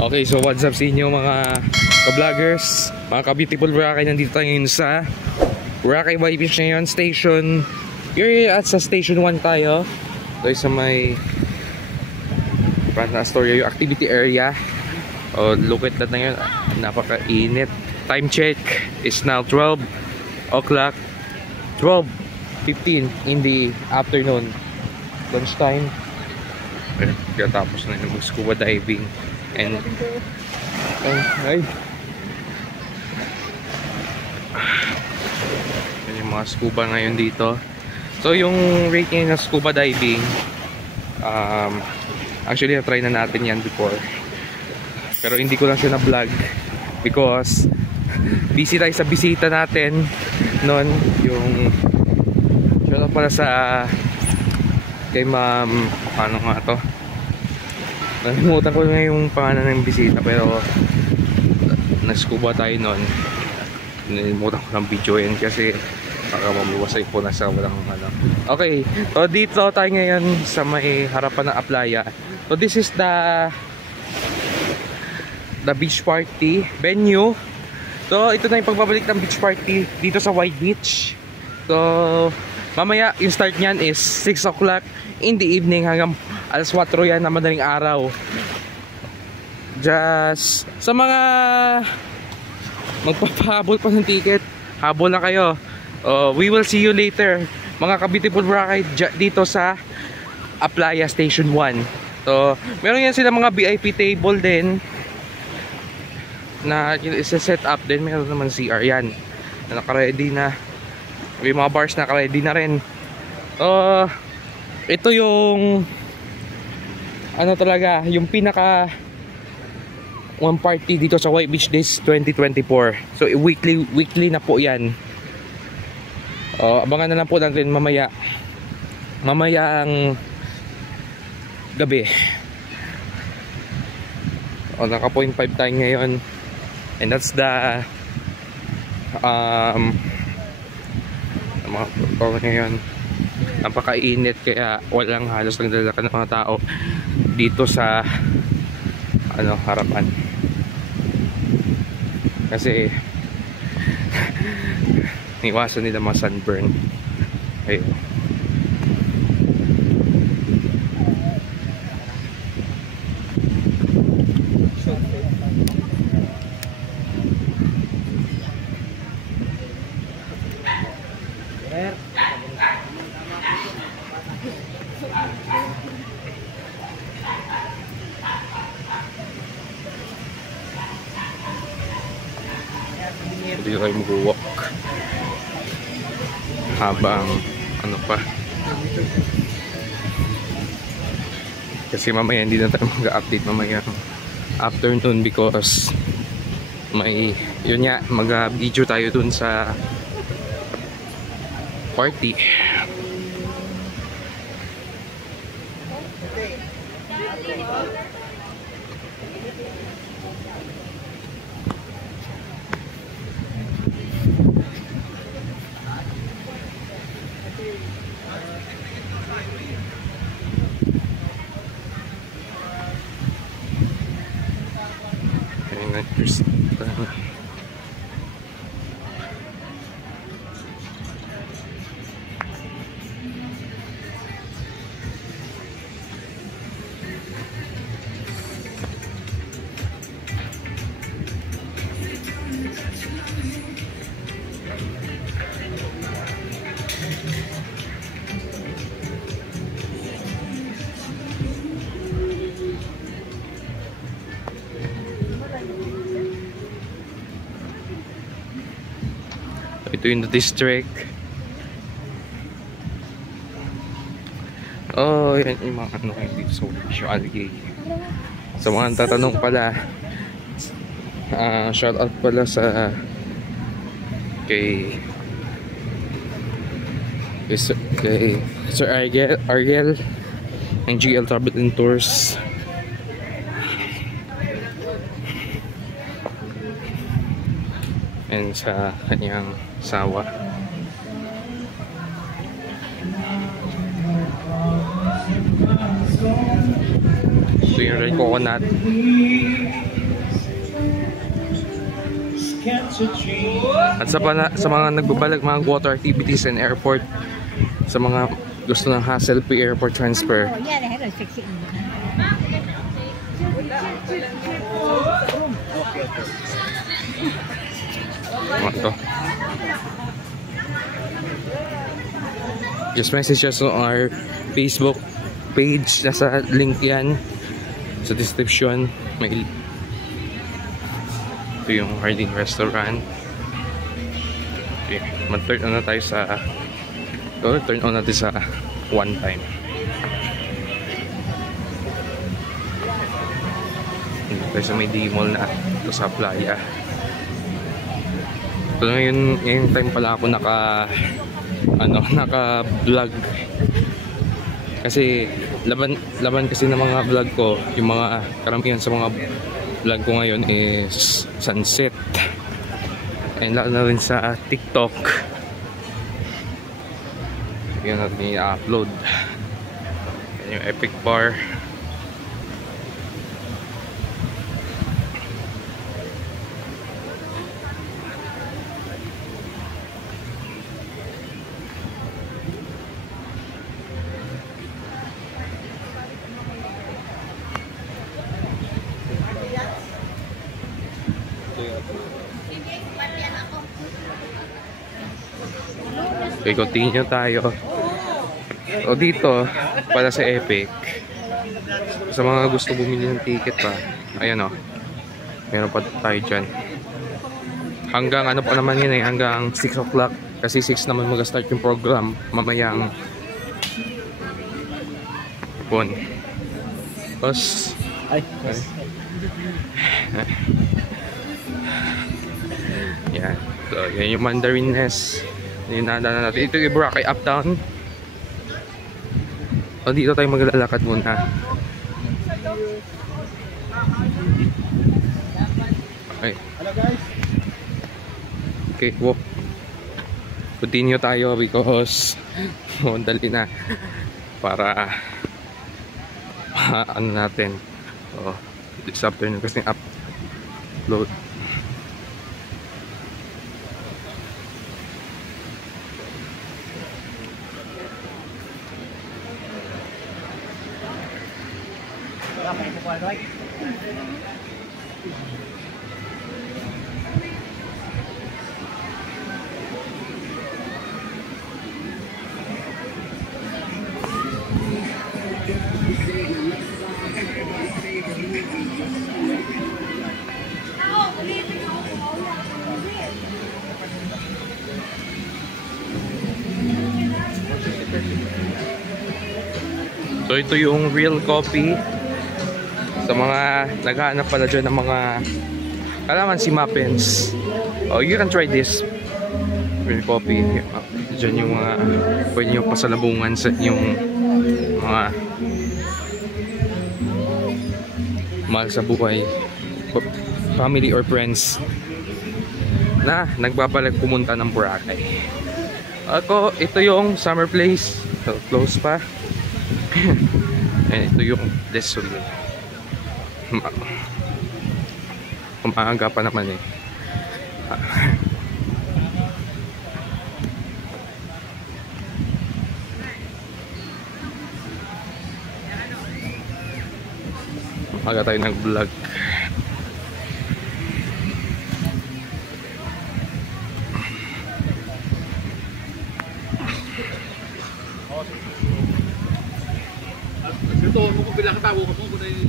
Okay, so what's up sa inyo mga ka-vloggers, mga ka-beautiful Boracay. Nandito tayo ngayon sa Boracay White Beach ngayon, station. You're at sa station 1 tayo. Ito sa may Astoria, yung activity area. Oh, look at that na yun. Napaka-init. Time check is now 12 o'clock, 12:15 in the afternoon. Lunchtime. Kaya tapos na yung mag-scuba diving. And ay, yung mga scuba ngayon dito. So yung rate ngayon ng scuba diving, actually na-try na natin yan before, pero hindi ko lang siya na-vlog because busy tayo sa bisita natin noon. Yung shout out pala sa kay ma'am, ano nga to, nalimutan ko na yung pangalan ng bisita, pero na-scuba tayo noon. Nalimutan ko ng video yan kasi baka mamuwasay po na sa walang ano. Okay, so dito tayo ngayon sa may harapan ng Aplaya. So this is the beach party venue. So ito na yung pagbabalik ng beach party dito sa White Beach. So mamaya yung start nyan is 6 o'clock in the evening hanggang alas 4 yan na madaling araw. Just sa mga magpapahabol pa ng ticket, habol na kayo. We will see you later mga ka-beautiful Boracay dito sa Aplaya Station 1. So meron yan sila mga VIP table din na isa-set up din. Meron naman CR yan na naka-ready na. May mga bars na naka-ready na rin. Ito yung ano talaga, yung pinaka one party dito sa White Beach Days 2024. So weekly na po yan. Abangan na lang po natin mamaya ang gabi. Naka 0.5 tayo ngayon, and that's the mga ngayon. Napakainit kaya walang halos nagdadala ng mga tao dito sa ano, harapan. Kasi iwasan nila mga sunburn. Ayun. Hindi tayo mag-walk habang ano pa, kasi mamaya hindi na tayo mag-update mamaya afternoon because may yun nga, mag-video tayo dun sa party. Ito yung district. Yan yung mga ano kayo dito sa Algae. Sa mga tatanong pala, shout out pala sa kay Sir Argel ng GL Travel and Tours. And sa kanyang asawa. So yung red coconut At sa mga nagbabalag mga water activities and airport, sa mga gusto ng hassle-free airport transfer. Ano to? Just message us on our Facebook page. Nasa link yan sa description. May ito yung Hardin Restaurant. Okay, mag-turn on na tayo sa turn on natin sa one time. Tayo sa may D-Mall na ito sa playa. So ngayon time pala ako naka-vlog. Kasi laban kasi ng mga vlog ko, yung mga karamihan sa mga vlog ko ngayon is sunset. And lalo na rin sa TikTok. Yan natin i-upload. Yan yung Epic Bar. Okay, continue tayo. O dito, para sa Epic, sa mga gusto bumili ng ticket pa, ayan o, meron pa tayo dyan. Hanggang ano pa naman yun hanggang 6 o'clock. Kasi 6 naman mag-start yung program mamayang pon. Tapos yan. So, yan yung Mandarin Nest. Yung nadaanan natin. Ito yung Boracay Uptown. O dito tayo maglalakad muna. Okay. Okay, walk. Continue tayo because dali na para ano natin. So, this afternoon kasi upload. So ito yung real coffee. Sa mga naghahanap pala dyan ng mga kalamansi muffins, oh, you can try this real coffee. Dyan yung mga pwede nyo pasalabungan sa yung mga mahal sa buhay, family or friends na nagbabalag pumunta ng Boracay. Ako, ito yung summer place, so, close pa. And ito yung Desol. Kumaaga pa naman eh. Kumaaga tayo nag-vlog. Ito, mo kung bilang katawo ko mo dahil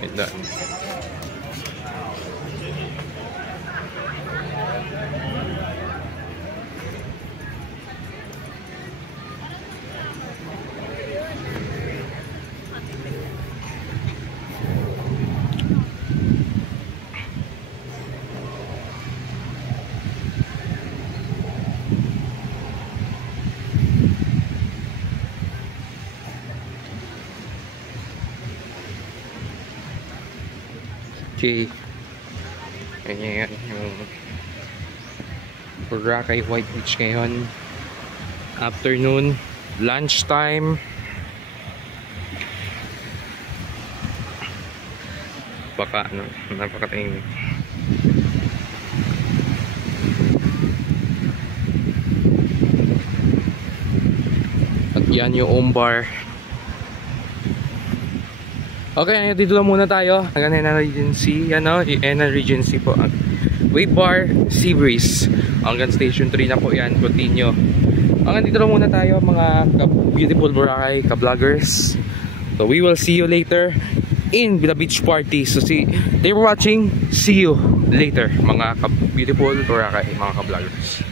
like that. Okay. Ayan yung Boracay White Beach ngayon. Afternoon, lunchtime. Baka ano, napakatahimik. At yan yung Ombar. Okay, dito lang muna tayo. Hanggang Ena Regency, ano, Ena Regency po. Wave Bar, Sea Breeze. Hanggang Station 3 na po yan. Continue. Hanggang dito lang muna tayo, mga beautiful Boracay, ka-vloggers. So we will see you later in the beach party. So see, they were watching. See you later, mga beautiful Boracay, mga ka-vloggers.